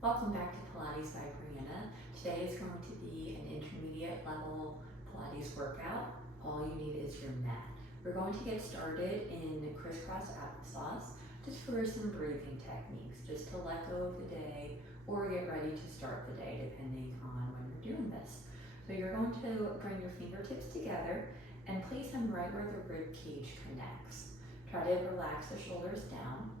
Welcome back to Pilates by Brianna. Today is going to be an intermediate level Pilates workout. All you need is your mat. We're going to get started in crisscross applesauce just for some breathing techniques, just to let go of the day or get ready to start the day depending on when you're doing this. So you're going to bring your fingertips together and place them right where the rib cage connects. Try to relax the shoulders down.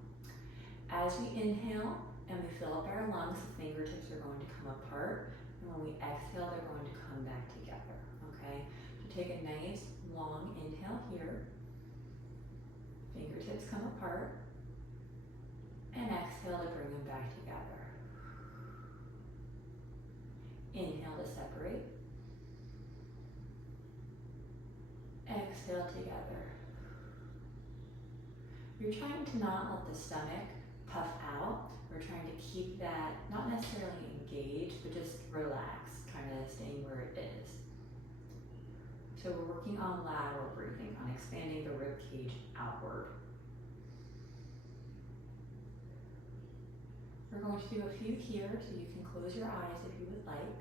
As we inhale and we fill up our lungs, the fingertips are going to come apart, and when we exhale, they're going to come back together, okay? So take a nice long inhale here, fingertips come apart, and exhale to bring them back together. Inhale to separate, exhale together. You're trying to not let the stomach puff out. We're trying to keep that not necessarily engaged, but just relax, kind of staying where it is. So we're working on lateral breathing, on expanding the rib cage outward. We're going to do a few here, so you can close your eyes if you would like.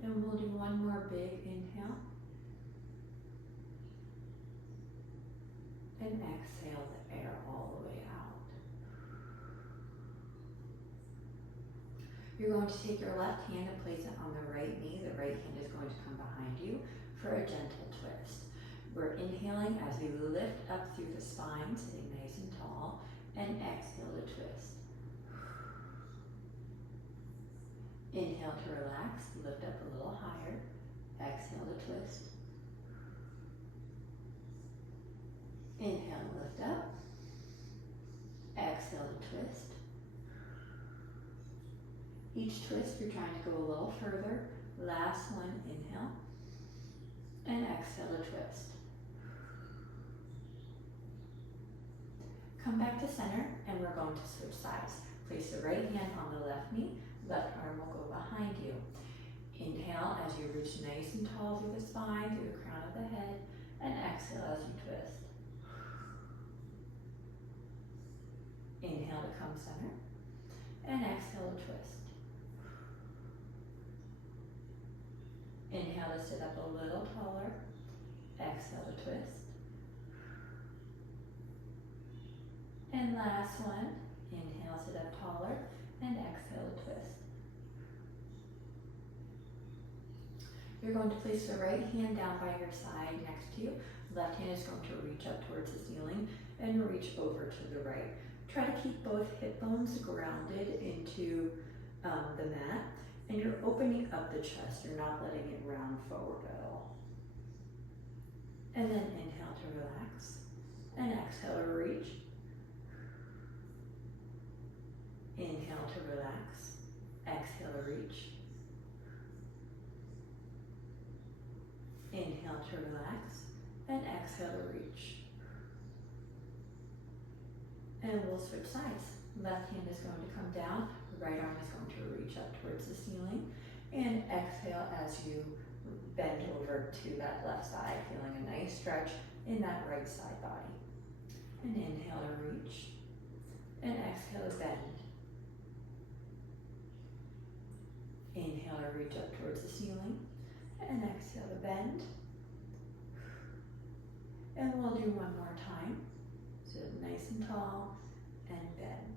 And we'll do one more big inhale. And exhale the air all the way out. You're going to take your left hand and place it on the right knee. The right hand is going to come behind you for a gentle twist. We're inhaling as we lift up through the spine, sitting nice and tall, and exhale to twist. Inhale to relax, lift up a little higher. Exhale to twist. Inhale, lift up. Exhale to twist. Each twist, you're trying to go a little further. Last one, inhale. And exhale to twist. Come back to center, and we're going to switch sides. Place the right hand on the left knee. Left arm will go behind you. Inhale as you reach nice and tall through the spine, through the crown of the head, and exhale as you twist. Inhale to come center, and exhale to twist. Inhale to sit up a little taller, exhale to twist. And last one, inhale, sit up taller, and exhale to twist. You're going to place the right hand down by your side next to you. Left hand is going to reach up towards the ceiling and reach over to the right. Try to keep both hip bones grounded into the mat, and you're opening up the chest. You're not letting it round forward at all. And then inhale to relax, and exhale to reach. Inhale to relax, exhale to reach. Inhale to relax, and exhale to reach. And we'll switch sides. Left hand is going to come down, the right arm is going to reach up towards the ceiling, and exhale as you bend over to that left side, feeling a nice stretch in that right side body. And inhale to reach, and exhale to bend. Inhale to reach up towards the ceiling, and exhale to bend. And we'll do one more time. So nice and tall, and bend.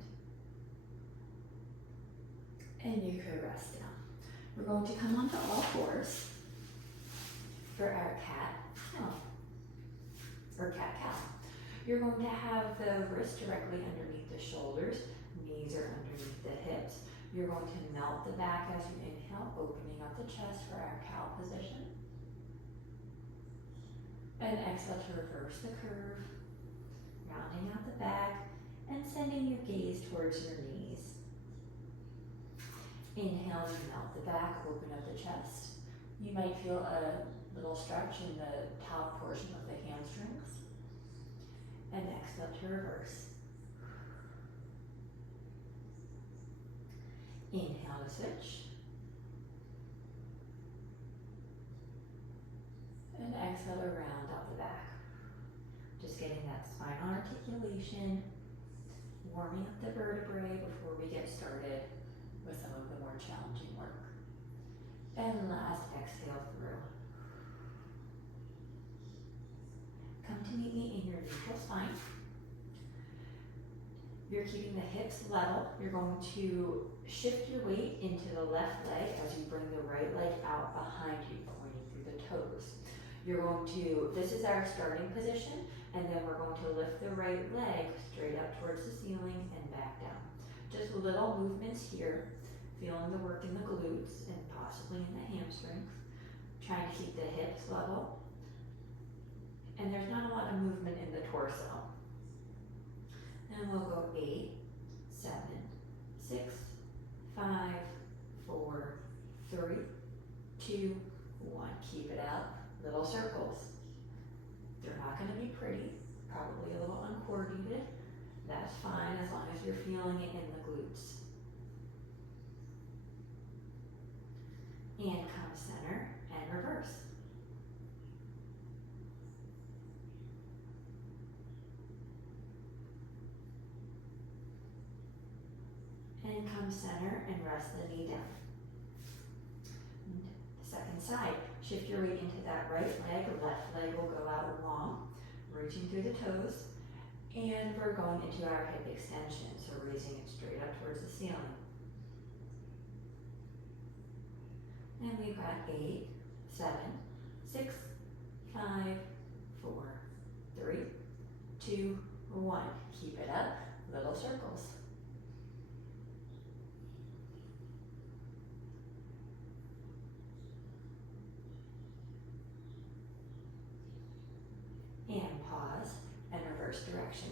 And you could rest down. We're going to come onto all fours for our cat cow, or cat cow. You're going to have the wrists directly underneath the shoulders, knees are underneath the hips. You're going to melt the back as you inhale, opening up the chest for our cow position. And exhale to reverse the curve, rounding out the back, and sending your gaze towards your knees. Inhale to melt the back, open up the chest. You might feel a little stretch in the top portion of the hamstrings. And exhale to reverse. Inhale to switch. And exhale to round out the back. Just getting that spinal articulation, warming up the vertebrae before we get started with some of the more challenging work. And last exhale through. Come to meet me in your neutral spine. You're keeping the hips level. You're going to shift your weight into the left leg as you bring the right leg out behind you, pointing through the toes. You're going to, this is our starting position, and then we're going to lift the right leg straight up towards the ceiling and back down. Just little movements here, feeling the work in the glutes and possibly in the hamstrings. Trying to keep the hips level. And there's not a lot of movement in the torso. And we'll go 8, 7, 6, 5, 4, 3, 2, 1. Keep it up. Little circles. They're not going to be pretty, probably a little uncoordinated. That's fine as long as you're feeling it in the glutes. And come center and reverse. And come center and rest the knee down. And the second side, shift your weight into that right leg, or left leg will go out long, reaching through the toes. And we're going into our hip extension, so raising it straight up towards the ceiling. And we've got 8, 7, 6, 5, 4, 3, 2, 1. Keep it up, little circles. And pause and reverse direction.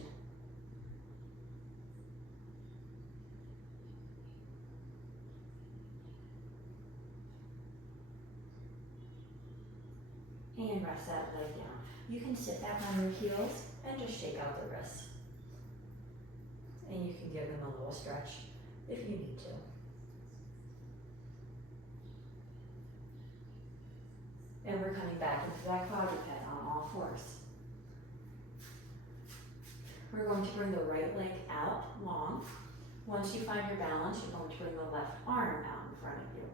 And rest that leg down. You can sit back on your heels and just shake out the wrists. And you can give them a little stretch if you need to. And we're coming back into that quadruped on all fours. We're going to bring the right leg out long. Once you find your balance, you're going to bring the left arm out in front of you.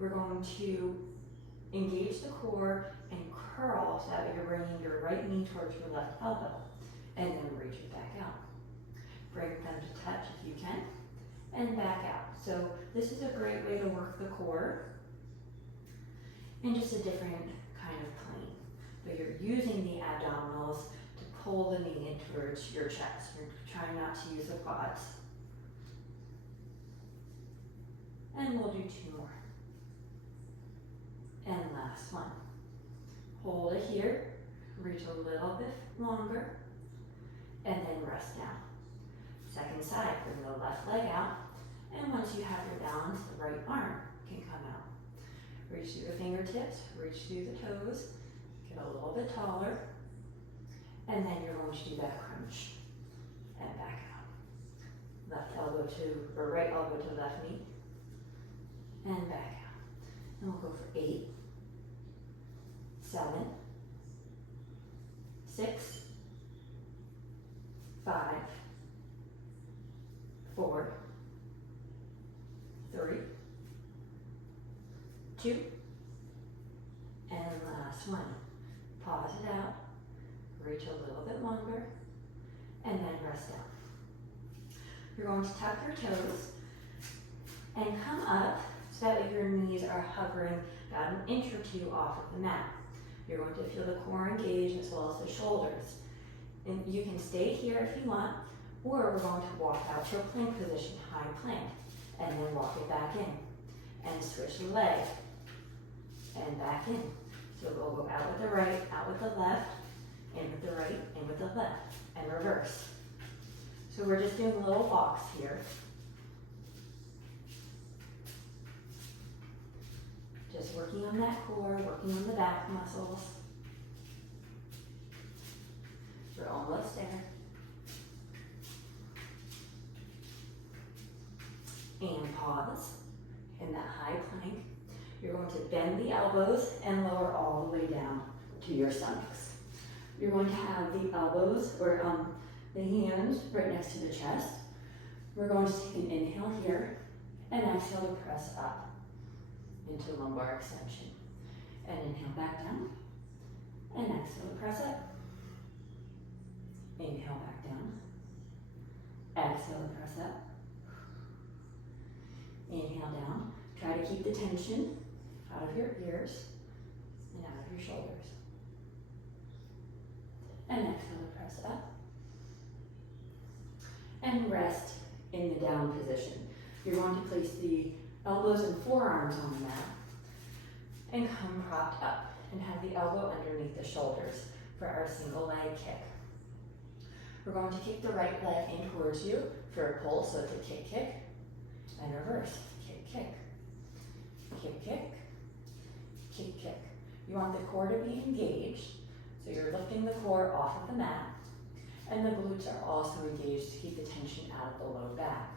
We're going to engage the core and curl so that you're bringing your right knee towards your left elbow, and then reach it back out. Bring them to touch if you can, and back out. So this is a great way to work the core in just a different kind of plane. But you're using the abdominals to pull the knee in towards your chest. You're trying not to use the quads. And we'll do 2 more. And last one. Hold it here, reach a little bit longer, and then rest down. Second side, bring the left leg out, and once you have your balance, the right arm can come out. Reach through the fingertips, reach through the toes, get a little bit taller, and then you're going to do that crunch, and back out. Left elbow to, or right elbow to left knee, and back out. And we'll go for 8, 7, 6, 5, 4, 3, 2, and last one. Pause it out, reach a little bit longer, and then rest down. You're going to tuck your toes and come up so that your knees are hovering about an inch or 2 off of the mat. You're going to feel the core engage as well as the shoulders. And you can stay here if you want, or we're going to walk out to a plank position, high plank, and then walk it back in. And switch the leg, and back in. So we'll go out with the right, out with the left, in with the right, in with the left, and reverse. So we're just doing little walks here. Just working on that core, working on the back muscles. We're almost there. And pause. plank. You're going to bend the elbows and lower all the way down to your stomachs. You're going to have the elbows or the hands right next to the chest. We're going to take an inhale here and exhale to press up into lumbar extension. And inhale back down and exhale to press up. Inhale back down. Exhale to press up. Inhale down. Try to keep the tension out of your ears and out of your shoulders. And exhale to press up. And rest in the down position. You're going to place the elbows and forearms on the mat and come propped up and have the elbow underneath the shoulders for our single leg kick. We're going to kick the right leg in towards you for a pull, so it's a kick, kick, and reverse. Kick, kick, kick, kick, kick, kick. You want the core to be engaged, so you're lifting the core off of the mat, and the glutes are also engaged to keep the tension out of the low back.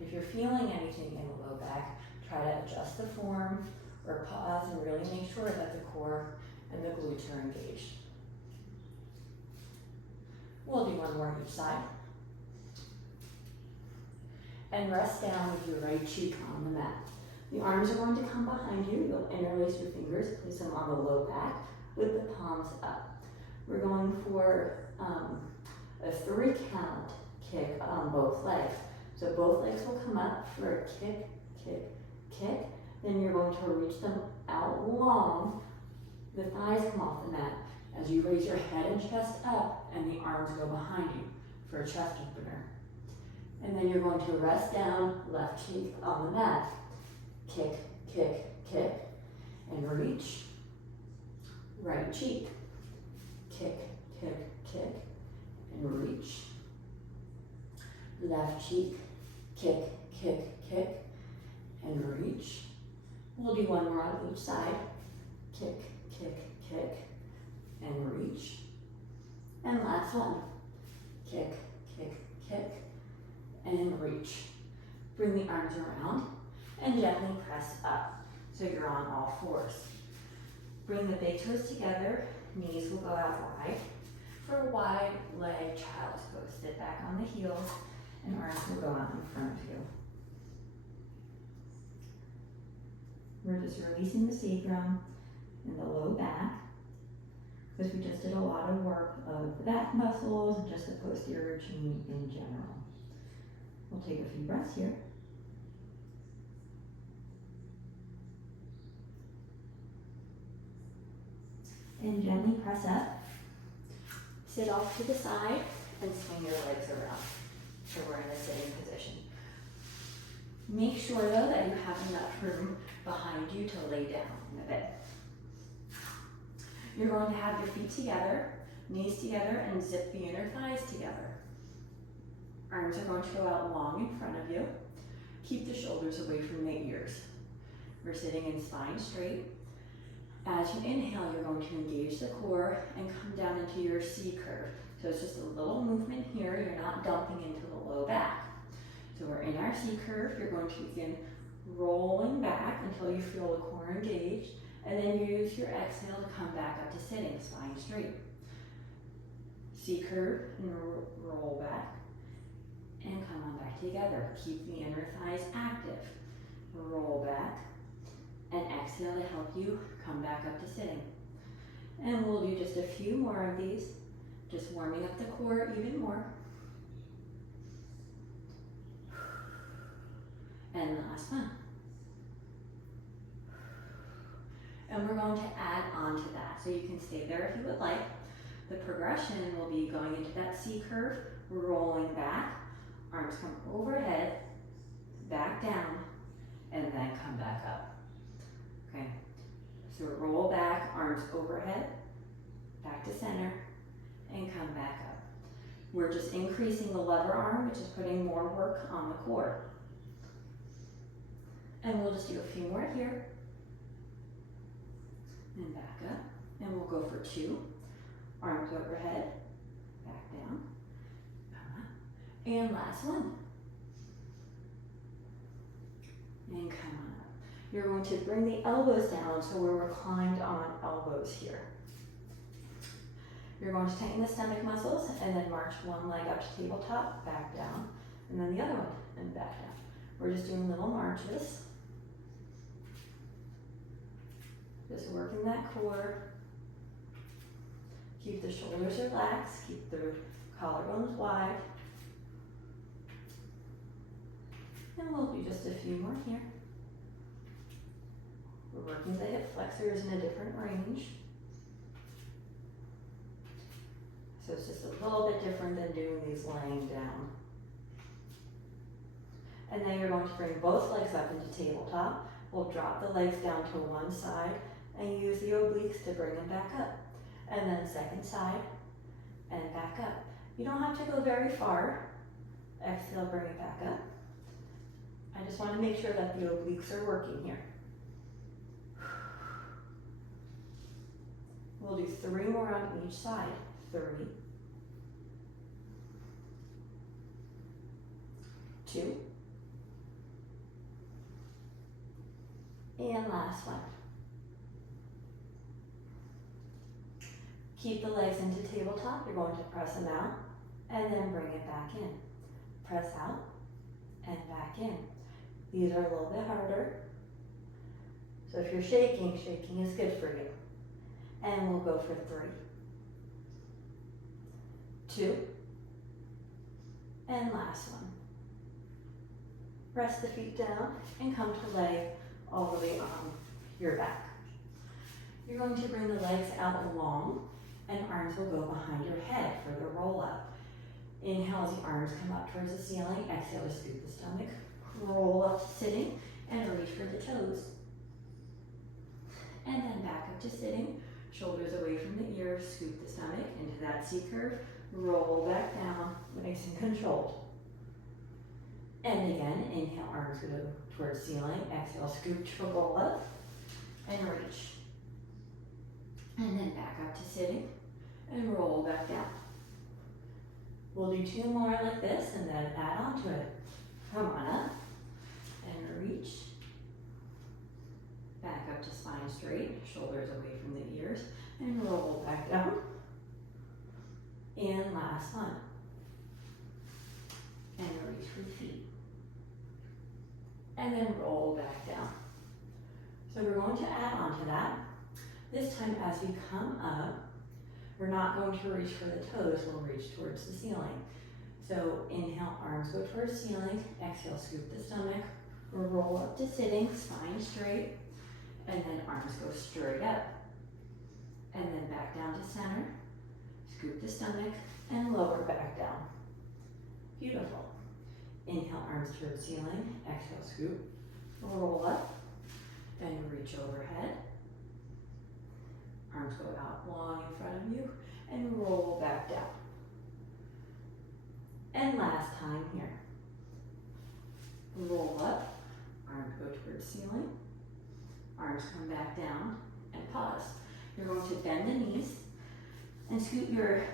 If you're feeling anything in the low back, try to adjust the form or pause and really make sure that the core and the glutes are engaged. We'll do one more on each side. And rest down with your right cheek on the mat. The arms are going to come behind you. You'll interlace your fingers, place them on the low back with the palms up. We're going for a 3 count kick on both legs. So both legs will come up for a kick, kick, kick. Then you're going to reach them out long. The thighs come off the mat as you raise your head and chest up and the arms go behind you for a chest opener. And then you're going to rest down, left cheek on the mat. Kick, kick, kick, and reach. Right cheek. Kick, kick, kick, and reach. Left cheek. Kick, kick, kick, and reach. We'll do one more on each side. Kick, kick, kick, and reach. And last one. Kick, kick, kick, and reach. Bring the arms around and gently press up so you're on all fours. Bring the big toes together, knees will go out wide for a wide leg child's pose. Sit back on the heels and arms will go out in front of you. We're just releasing the sacrum and the low back because we just did a lot of work of the back muscles and just the posterior chain in general. We'll take a few breaths here. And gently press up. Sit off to the side and swing your legs around. So we're in a sitting position. Make sure though that you have enough room behind you to lay down in the bed. You're going to have your feet together, knees together, and zip the inner thighs together. Arms are going to go out long in front of you. Keep the shoulders away from the ears. We're sitting in spine straight. As you inhale, you're going to engage the core and come down into your C curve. So it's just a little movement here. You're not dumping into the low back. So we're in our C curve. You're going to begin rolling back until you feel the core engaged. And then use your exhale to come back up to sitting, spine straight. C curve and roll back. And come on back together. Keep the inner thighs active. Roll back. And exhale to help you come back up to sitting. And we'll do just a few more of these, just warming up the core even more. And the last one. And we're going to add on to that. So you can stay there if you would like. The progression will be going into that C curve, rolling back, arms come overhead, back down, and then come back up. Okay, so roll back, arms overhead, back to center, and come back up. We're just increasing the lever arm, which is putting more work on the core. And we'll just do a few more here. And back up. And we'll go for 2. Arms overhead, back down, come up. And last one. And come on up. You're going to bring the elbows down so we're reclined on elbows here. You're going to tighten the stomach muscles and then march one leg up to tabletop, back down, and then the other one and back down. We're just doing little marches. Just working that core. Keep the shoulders relaxed, keep the collarbones wide. And we'll do just a few more here. We're working the hip flexors in a different range. So it's just a little bit different than doing these laying down. And then you're going to bring both legs up into tabletop. We'll drop the legs down to one side and use the obliques to bring them back up. And then second side and back up. You don't have to go very far. Exhale, bring it back up. I just want to make sure that the obliques are working here. We'll do 3 more on each side. 3, 2, and last one. Keep the legs into tabletop. You're going to press them out and then bring it back in. Press out and back in. These are a little bit harder. So if you're shaking, shaking is good for you. And we'll go for 3, 2, and last one. Press the feet down and come to lay all the way on your back. You're going to bring the legs out long and arms will go behind your head for the roll up. Inhale as the arms come up towards the ceiling. Exhale to scoop the stomach. Roll up to sitting and reach for the toes. And then back up to sitting. Shoulders away from the ears. Scoop the stomach into that C curve. Roll back down, nice and controlled. And again, inhale, arms go towards ceiling. Exhale, scoop to roll up and reach. And then back up to sitting and roll back down. We'll do 2 more like this and then add on to it. Come on up and reach. Back up to spine straight, shoulders away from the ears, and roll back down. And last one. And reach for the feet. And then roll back down. So we're going to add on to that. This time as we come up, we're not going to reach for the toes, we'll reach towards the ceiling. So inhale, arms go towards ceiling. Exhale, scoop the stomach. Roll up to sitting, spine straight. And then arms go straight up. And then back down to center. Scoop the stomach and lower back down. Beautiful. Inhale, arms towards ceiling. Exhale, scoop. Roll up and reach overhead. Arms go out long in front of you and roll back down. And last time here. Roll up, arms go towards ceiling. Arms come back down and pause. You're going to bend the knees and scoot your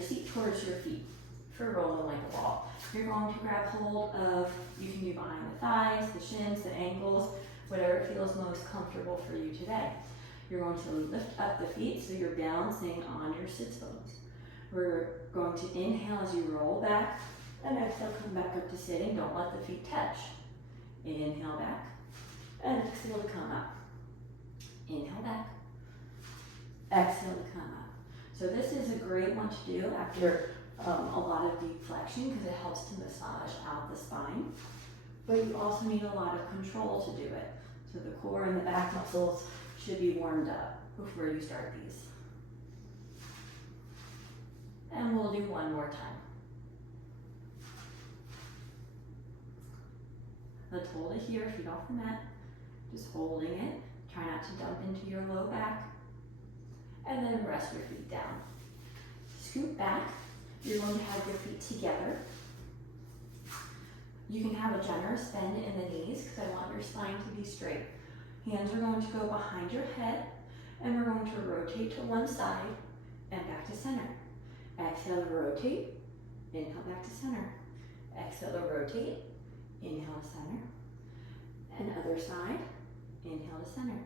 seat towards your feet for rolling like a ball. You're going to grab hold of, you can do behind the thighs, the shins, the ankles, whatever feels most comfortable for you today. You're going to lift up the feet so you're balancing on your sits bones. We're going to inhale as you roll back and exhale, come back up to sitting. Don't let the feet touch. Inhale back and exhale to come up. Inhale back, exhale to come up. So this is a great one to do after a lot of deep flexion because it helps to massage out the spine. But you also need a lot of control to do it. So the core and the back muscles should be warmed up before you start these. And we'll do 1 more time. Let's hold it here, feet off the mat. Just holding it. Try not to dump into your low back. And then rest your feet down. Scoot back. You're going to have your feet together. You can have a generous bend in the knees because I want your spine to be straight. Hands are going to go behind your head and we're going to rotate to one side and back to center. Exhale to rotate, inhale back to center. Exhale to rotate, inhale to center. And other side, Inhale to center.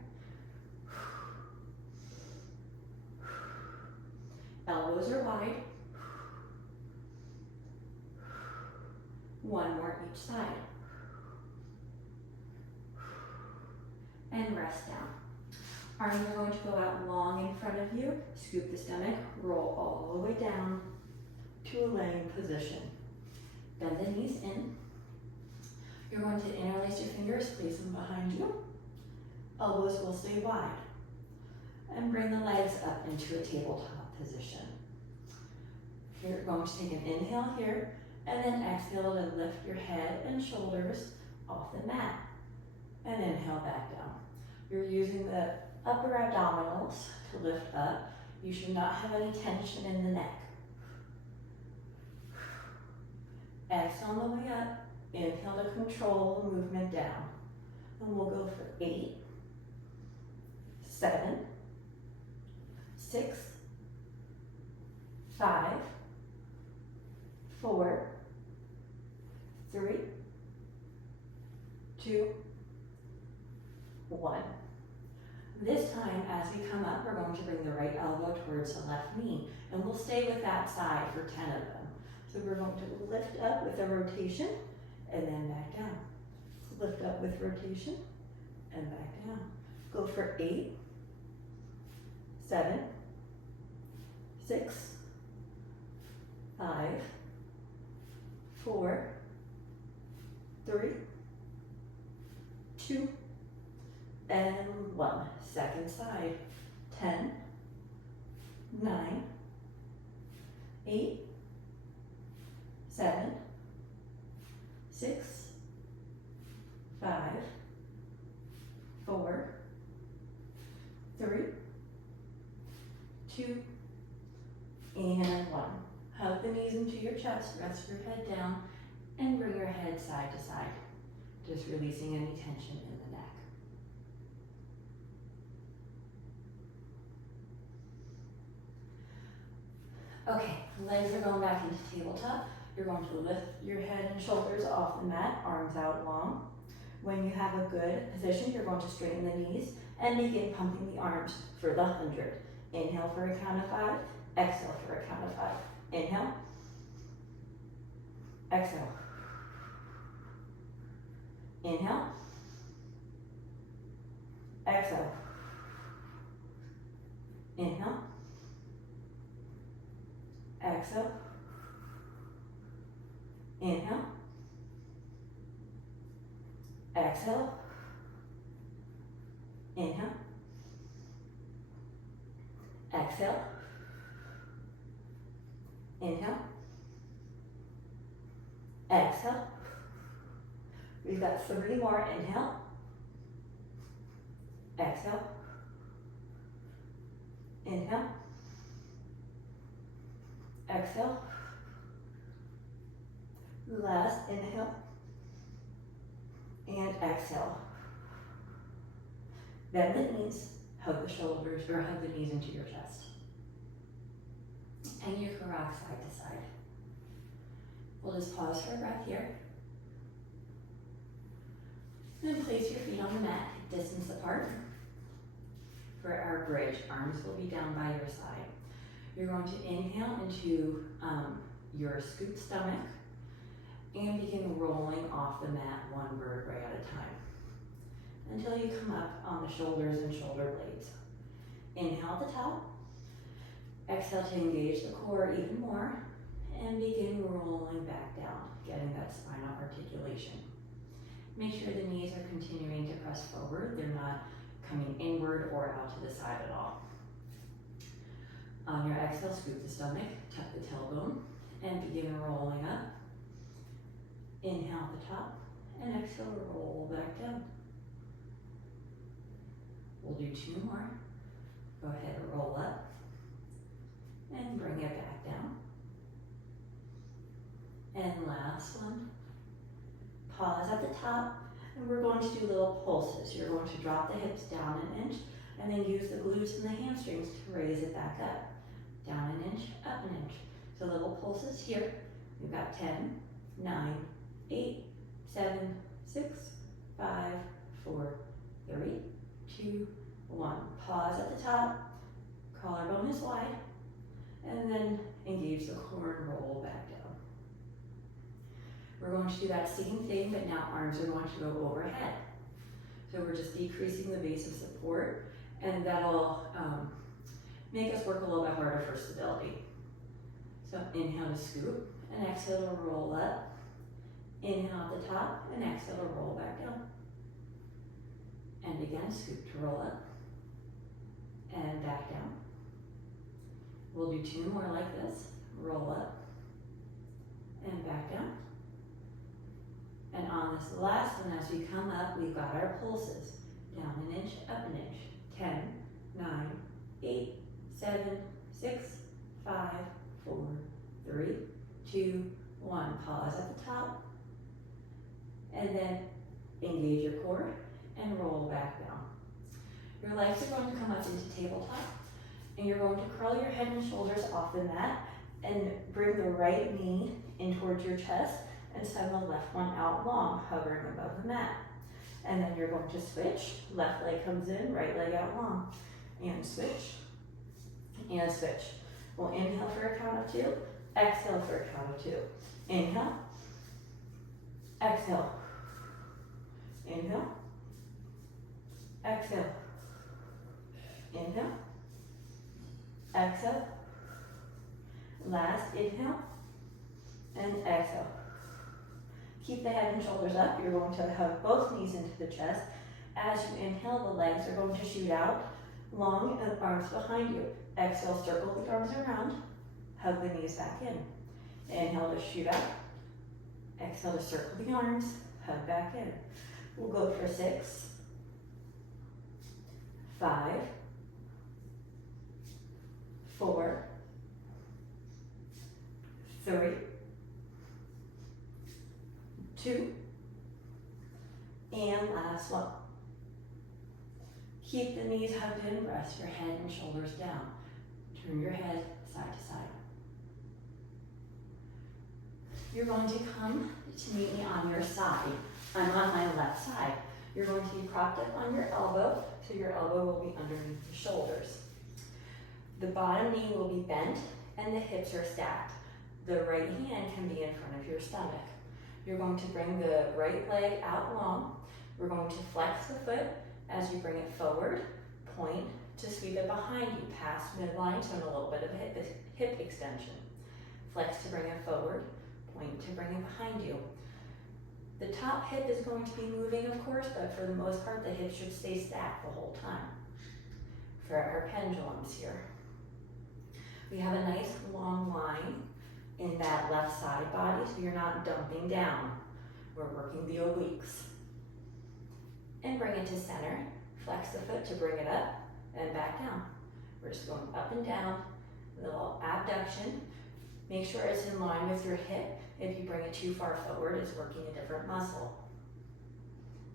Elbows are wide. One more each side. And rest down. Arms are going to go out long in front of you. Scoop the stomach, roll all the way down to a laying position. Bend the knees in. You're going to interlace your fingers, place them behind you. Elbows will stay wide. And bring the legs up into a tabletop position. You're going to take an inhale here, and then exhale to lift your head and shoulders off the mat. And inhale back down. You're using the upper abdominals to lift up. You should not have any tension in the neck. Exhale on the way up. Inhale to control the movement down. And we'll go for 8, 7, 6, 5, 4, 3, 2, 1. This time, as we come up, we're going to bring the right elbow towards the left knee, and we'll stay with that side for 10 of them. So we're going to lift up with a rotation, and then back down. Lift up with rotation, and back down. Go for 8, 7, 6, 5, 4, 3, 2, and 1. Second side. 10, 9, 8, 7, 6, 5, 4, 3, 2, and 1. Hug the knees into your chest, rest your head down, and bring your head side to side, just releasing any tension in the neck. Okay, legs are going back into tabletop. You're going to lift your head and shoulders off the mat, arms out long. When you have a good position, you're going to straighten the knees and begin pumping the arms for the 100. Inhale for a count of 5, exhale for a count of 5. Inhale, exhale. Inhale, exhale. Inhale, exhale. Inhale, exhale. Inhale, exhale. Inhale, exhale. We've got 3 more. Inhale, exhale. Inhale, exhale. Last inhale and exhale. Bend the knees, hug the shoulders, or hug the knees into your chest. And you can rock side to side. We'll just pause for a breath here. Then place your feet on the mat, distance apart. For our bridge, arms will be down by your side. You're going to inhale into your scooped stomach and begin rolling off the mat 1 vertebrae at a time until you come up on the shoulders and shoulder blades. Inhale at the top. Exhale to engage the core even more and begin rolling back down, getting that spinal articulation. Make sure the knees are continuing to press forward. They're not coming inward or out to the side at all. On your exhale, scoop the stomach, tuck the tailbone, and begin rolling up. Inhale at the top, and exhale, roll back down. We'll do 2 more. Go ahead and roll up, and bring it back down. And last one. Pause at the top, and we're going to do little pulses. You're going to drop the hips down 1 inch, and then use the glutes and the hamstrings to raise it back up. Down 1 inch, up 1 inch. So little pulses here. We've got 10, 9, 8, 7, 6, 5, 4, 3, 2, 1. Pause at the top, collarbone is wide, and then engage the core and roll back down. We're going to do that same thing, but now arms are going to go overhead. So we're just decreasing the base of support, and that'll make us work a little bit harder for stability. So inhale to scoop, and exhale to roll up. Inhale at the top, and exhale to roll back down. And again, scoop to roll up, and back down. We'll do 2 more like this. Roll up, and back down. And on this last one, as we come up, we've got our pulses. Down an inch, up an inch. 10, 9, 8, 7, 6, 5, 4, 3, 2, 1. Pause at the top. And then engage your core and roll back down. Your legs are going to come up into tabletop, and you're going to curl your head and shoulders off the mat and bring the right knee in towards your chest and send the left one out long, hovering above the mat. And then you're going to switch. Left leg comes in, right leg out long. And switch, and switch. We'll inhale for a count of 2, exhale for a count of 2. Inhale, exhale, inhale, exhale, inhale, exhale, last inhale, and exhale. Keep the head and shoulders up. You're going to hug both knees into the chest. As you inhale, the legs are going to shoot out long and arms behind you. Exhale, circle the arms around, hug the knees back in. Inhale to shoot out. Exhale to circle the arms, hug back in. We'll go for 6, 5, 4, 3, 2, and last one. Keep the knees hugged in, rest your head and shoulders down. Turn your head side to side. You're going to come to meet me on your side. I'm on my left side. You're going to be propped up on your elbow, so your elbow will be underneath your shoulders. The bottom knee will be bent and the hips are stacked. The right hand can be in front of your stomach. You're going to bring the right leg out long. We're going to flex the foot as you bring it forward, point to sweep it behind you, past midline, so in a little bit of hip extension. Flex to bring it forward, point to bring it behind you. The top hip is going to be moving, of course, but for the most part, the hip should stay stacked the whole time. For our pendulums here. We have a nice long line in that left side body, so you're not dumping down. We're working the obliques. And bring it to center. Flex the foot to bring it up and back down. We're just going up and down, little abduction. Make sure it's in line with your hip. If you bring it too far forward, it's working a different muscle.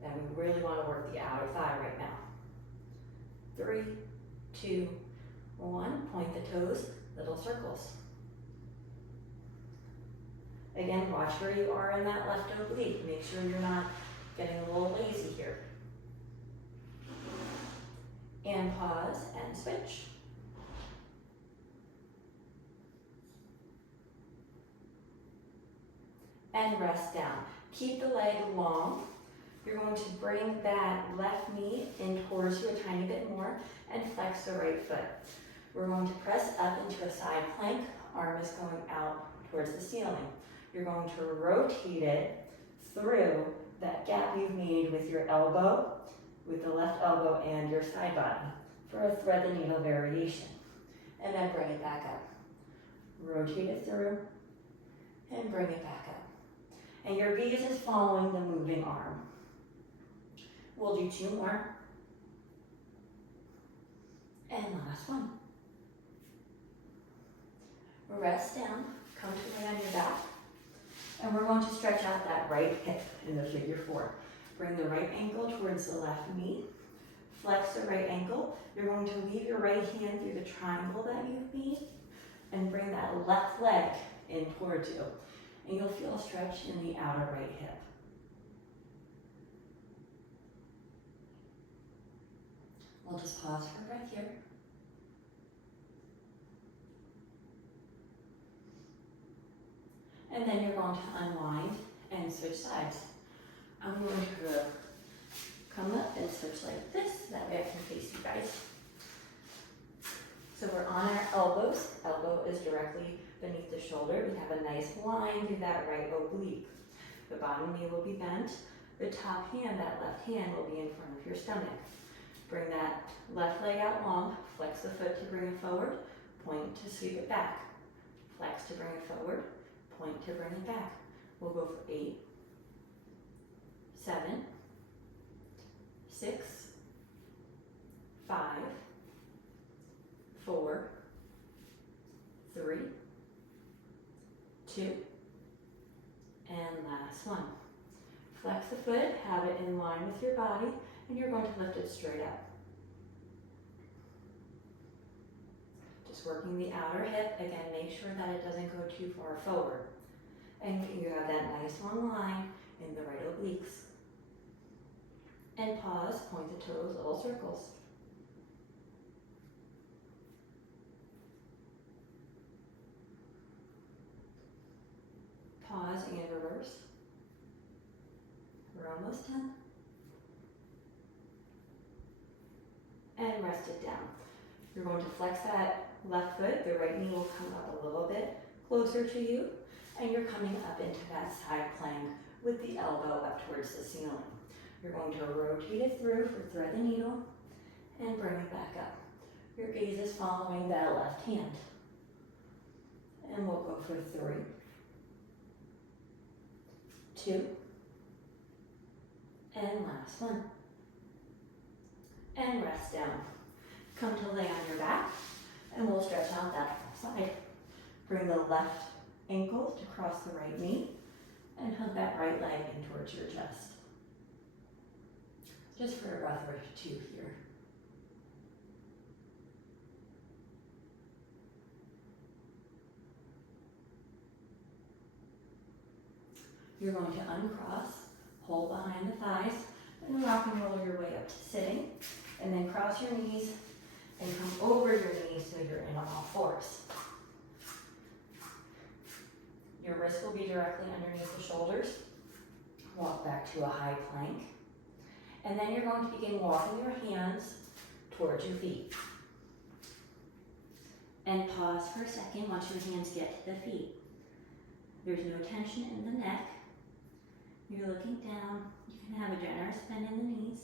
And we really want to work the outer thigh right now. 3, 2, 1. Point the toes, little circles. Again, watch where you are in that left oblique. Make sure you're not getting a little lazy here. And pause and switch. And rest down. Keep the leg long. You're going to bring that left knee in towards you a tiny bit more and flex the right foot. We're going to press up into a side plank. Arm is going out towards the ceiling. You're going to rotate it through that gap you've made with your elbow, with the left elbow and your side body for a thread the needle variation. And then bring it back up. Rotate it through and bring it back up. And your gaze is following the moving arm. We'll do 2 more. And last one. Rest down, come to lay on your back. And we're going to stretch out that right hip in the figure 4. Bring the right ankle towards the left knee. Flex the right ankle. You're going to leave your right hand through the triangle that you've made and bring that left leg in towards you. And you'll feel a stretch in the outer right hip. We'll just pause for a breath here. And then you're going to unwind and switch sides. I'm going to come up and switch like this, that way I can face you guys. So we're on our elbows. Elbow is directly beneath the shoulder. We have a nice line through that right oblique. The bottom knee will be bent. The top hand, that left hand, will be in front of your stomach. Bring that left leg out long. Flex the foot to bring it forward. Point to sweep it back. Flex to bring it forward. Point to bring it back. We'll go for 8, 7, 6, 5, 4, 3, 2, and last one. Flex the foot, have it in line with your body, and you're going to lift it straight up. Just working the outer hip. Again, make sure that it doesn't go too far forward. And you have that nice long line in the right obliques. And pause, point the toes, little circles. Pause and reverse. We're almost done. And rest it down. You're going to flex that left foot. The right knee will come up a little bit closer to you. And you're coming up into that side plank with the elbow up towards the ceiling. You're going to rotate it through for thread the needle and bring it back up. Your gaze is following that left hand. And we'll go for 3, 2, and last one. And rest down. Come to lay on your back, and we'll stretch out that side. Bring the left ankle to cross the right knee, and hug that right leg in towards your chest. Just for a breath or 2 here. You're going to uncross, hold behind the thighs, and rock and roll your way up to sitting, and then cross your knees and come over your knees so you're in on all fours. Your wrists will be directly underneath the shoulders. Walk back to a high plank. And then you're going to begin walking your hands towards your feet. And pause for a second once your hands get to the feet. There's no tension in the neck. You're looking down. You can have a generous bend in the knees.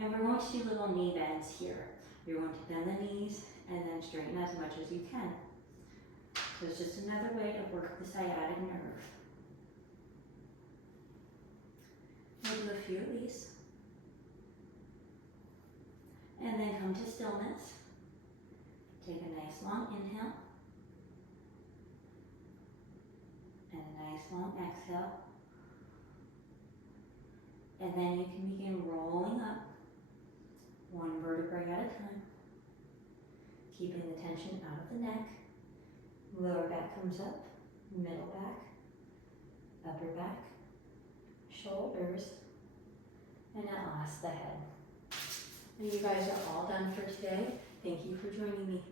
And we're going to do little knee bends here. You're going to bend the knees and then straighten as much as you can. So it's just another way to work the sciatic nerve. We'll do a few of these. And then come to stillness. Take a nice long inhale. And a nice long exhale. And then you can begin rolling up, one vertebrae at a time. Keeping the tension out of the neck. Lower back comes up, middle back, upper back, shoulders, and at last the head. And you guys are all done for today. Thank you for joining me.